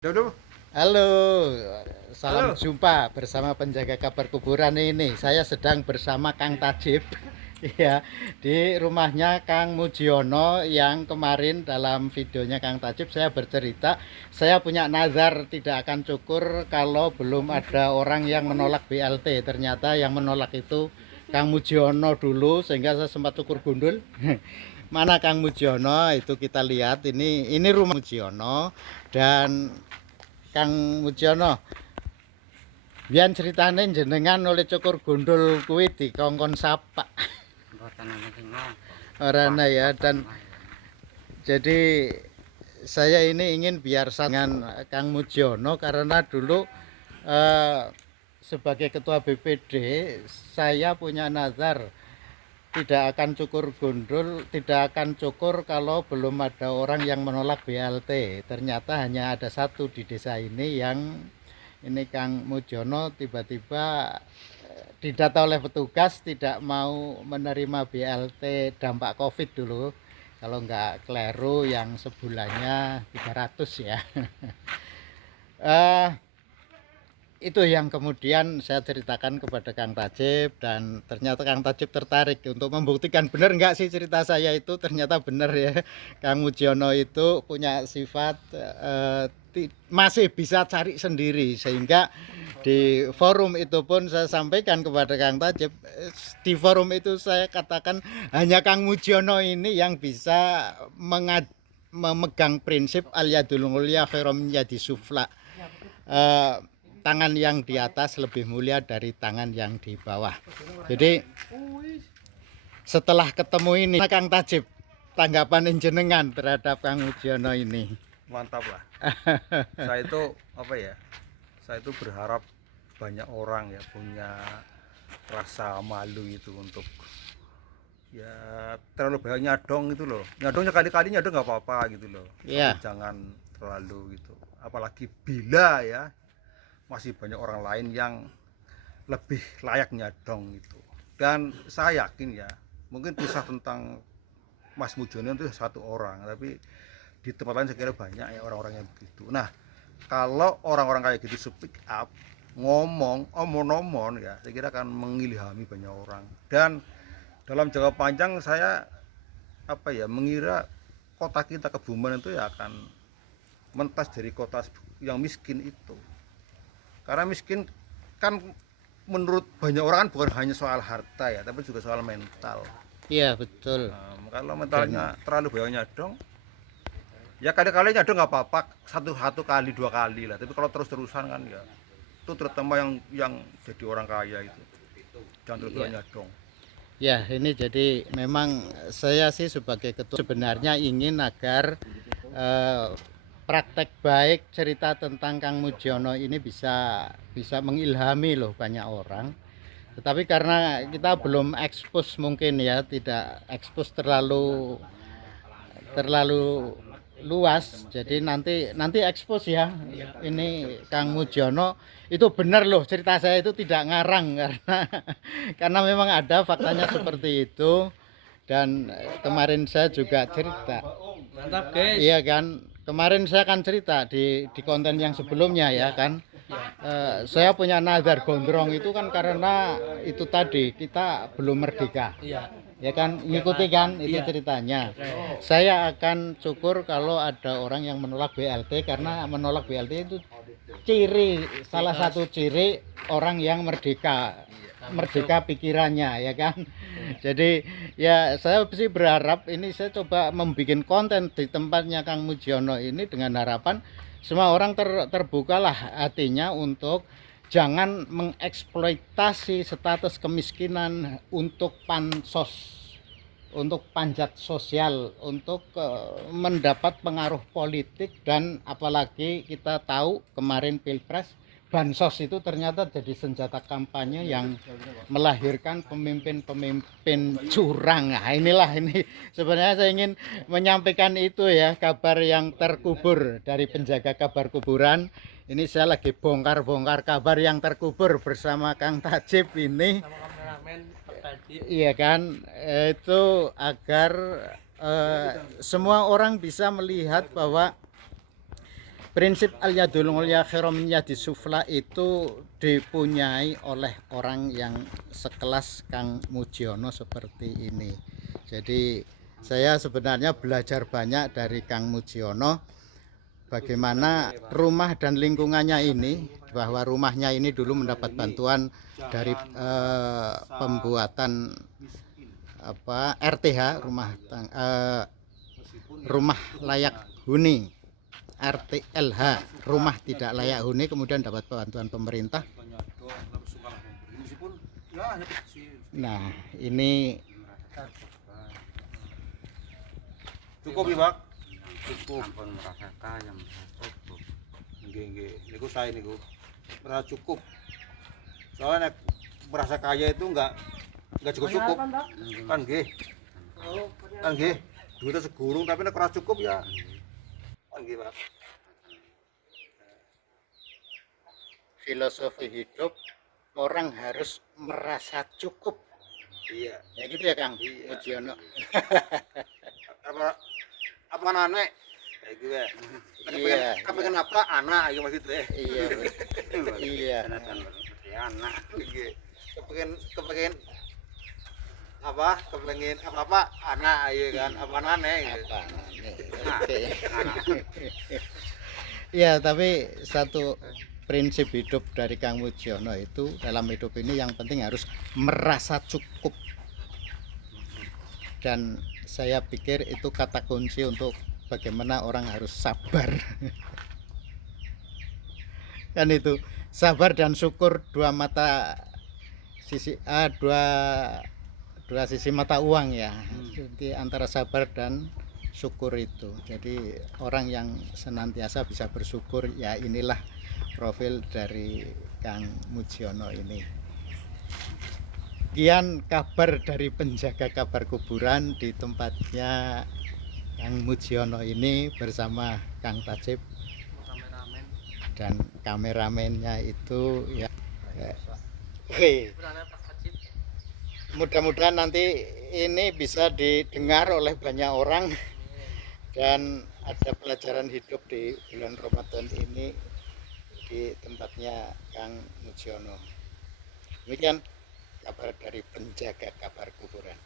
Dulu, Halo, salam halo. jumpa bersama penjaga kabar kuburan ini. Saya sedang bersama Kang Tajib, ya, di rumahnya Kang Mujiono yang kemarin dalam videonya Kang Tajib saya bercerita, saya punya nazar tidak akan cukur kalau belum ada orang yang menolak BLT. Ternyata yang menolak itu Kang Mujiono dulu sehingga saya sempat cukur gundul. Mana Kang Mujiono itu kita lihat ini rumah Mujiono dan Kang Mujiono, biyen ceritane jenengan oleh cukur gundul kuwi dikongkon sapa. Mboten nenten napa. Orana ya, Pas-pasan dan wae. jadi saya ini ingin biar dengan Kang Mujiono karena dulu eh, sebagai ketua BPD saya punya nazar tidak akan cukur gundul, tidak akan cukur kalau belum ada orang yang menolak BLT. Ternyata hanya ada satu di desa ini yang ini Kang Mujono tiba-tiba didata oleh petugas tidak mau menerima BLT dampak COVID dulu. Kalau nggak keliru yang sebulannya 300 ya. eh itu yang kemudian saya ceritakan kepada Kang Tajib dan ternyata Kang Tajib tertarik untuk membuktikan benar nggak sih cerita saya itu ternyata benar ya. Kang Mujiono itu punya sifat masih bisa cari sendiri sehingga di forum itu pun saya sampaikan kepada Kang Tajib, di forum itu saya katakan hanya Kang Mujiono ini yang bisa memegang prinsip al yadul ulya khairum yadi sufla. Eh, tangan yang di atas lebih mulia dari tangan yang di bawah. Jadi setelah ketemu ini Kang Tajib, tanggapan jenengan terhadap Kang Mujiono ini. Mantap lah. Saya itu apa ya? Saya itu berharap banyak orang ya punya rasa malu itu untuk ya terlalu banyak nyadong gitu loh. Nyadongnya kali-kali nyadong nggak apa-apa gitu loh. Tapi Ya, jangan terlalu gitu. Apalagi bila ya masih banyak orang lain yang lebih layak nyadong gitu. Dan saya yakin ya, mungkin kisah tentang Mas Mujono itu satu orang, tapi di tempat lain saya kira banyak ya orang-orang yang begitu. Nah, kalau orang-orang kayak gitu speak up, ngomong, omong-omong ya, saya kira akan mengilhami banyak orang. Dan dalam jangka panjang saya apa ya mengira kota kita Kebumen itu ya akan mentas dari kota yang miskin itu. Karena miskin kan menurut banyak orang kan bukan hanya soal harta ya, tapi juga soal mental. iya betul. Kalau Dan mentalnya terlalu banyak nyadong, ya kali-kali nyadong nggak apa-apa, satu kali dua kali lah. Tapi kalau terus-terusan kan ya, itu terutama yang jadi orang kaya itu, jangan terlalu banyak ya, nyadong. ya ini jadi memang saya sih sebagai ketua sebenarnya ingin agar eh, praktek baik cerita tentang Kang Mujiono ini bisa bisa mengilhami loh banyak orang. Tetapi karena kita belum ekspos mungkin ya, tidak ekspos terlalu terlalu luas. Jadi nanti nanti ekspos ya. Ini Kang Mujiono itu benar loh cerita saya itu tidak ngarang karena memang ada faktanya seperti itu dan kemarin saya juga cerita. Mantap, guys. Iya kan? Kemarin saya kan cerita di konten yang sebelumnya ya kan. Saya punya nazar gondrong itu kan karena itu tadi kita belum merdeka. Iya. Ya kan, ngikuti kan itu Iya. ceritanya. Saya akan syukur kalau ada orang yang menolak BLT karena menolak BLT itu ciri salah satu ciri orang yang merdeka, merdeka pikirannya ya kan. Jadi ya saya sih berharap ini saya coba membuat konten di tempatnya Kang Mujiono ini dengan harapan semua orang terbukalah hatinya untuk jangan mengeksploitasi status kemiskinan untuk pansos, untuk panjat sosial, untuk mendapat pengaruh politik dan apalagi kita tahu kemarin Pilpres bansos itu ternyata jadi senjata kampanye yang melahirkan pemimpin-pemimpin curang. Nah, inilah ini sebenarnya saya ingin menyampaikan itu ya, kabar yang terkubur dari penjaga kabar kuburan. Ini saya lagi bongkar-bongkar kabar yang terkubur bersama Kang Tajib ini. Sama kameramen Pak Tajib. Iya kan, itu agar semua orang bisa melihat bahwa prinsip al-yadul ulya khairum min yadis sufla itu dipunyai oleh orang yang sekelas Kang Mujiono seperti ini. Jadi saya sebenarnya belajar banyak dari Kang Mujiono bagaimana rumah dan lingkungannya ini, bahwa rumahnya ini dulu mendapat bantuan dari pembuatan RTH rumah layak huni, RTLH rumah tidak layak huni, kemudian dapat bantuan pemerintah. Nah ini Cukup ya, Pak? Cukup. Ampun merasa kaya, cukup. Nggih. Niku saya niku merasa cukup. Soalnya merasa kaya itu enggak cukup. Kan nggih. Kan nggih. Duitnya segurung tapi nek ora cukup ya. Kan nggih, Pak. Filosofi hidup orang harus merasa cukup. Iya. Ya gitu ya Kang Mujiono. Apa anak kayak gitu ya. Iya. Kepengen apa anak gitu maksudnya. Iya. Iya. Anak gitu. Kepengen apa anak aja kan apa aneh gitu. Iya, tapi satu prinsip hidup dari Kang Mujiono itu dalam hidup ini yang penting harus merasa cukup. Dan saya pikir itu kata kunci untuk bagaimana orang harus sabar. Kan itu sabar dan syukur dua sisi mata uang ya. Jadi antara sabar dan syukur itu. Jadi orang yang senantiasa bisa bersyukur, ya inilah profil dari Kang Mujiono ini. Sekian kabar dari penjaga kabar kuburan di tempatnya Kang Mujiono ini bersama Kang Tajib dan kameramennya itu ya. Mudah-mudahan nanti ini bisa didengar oleh banyak orang dan ada pelajaran hidup di bulan Ramadan ini di tempatnya Kang Mujiono. Demikian kabar dari penjaga kabar kuburan.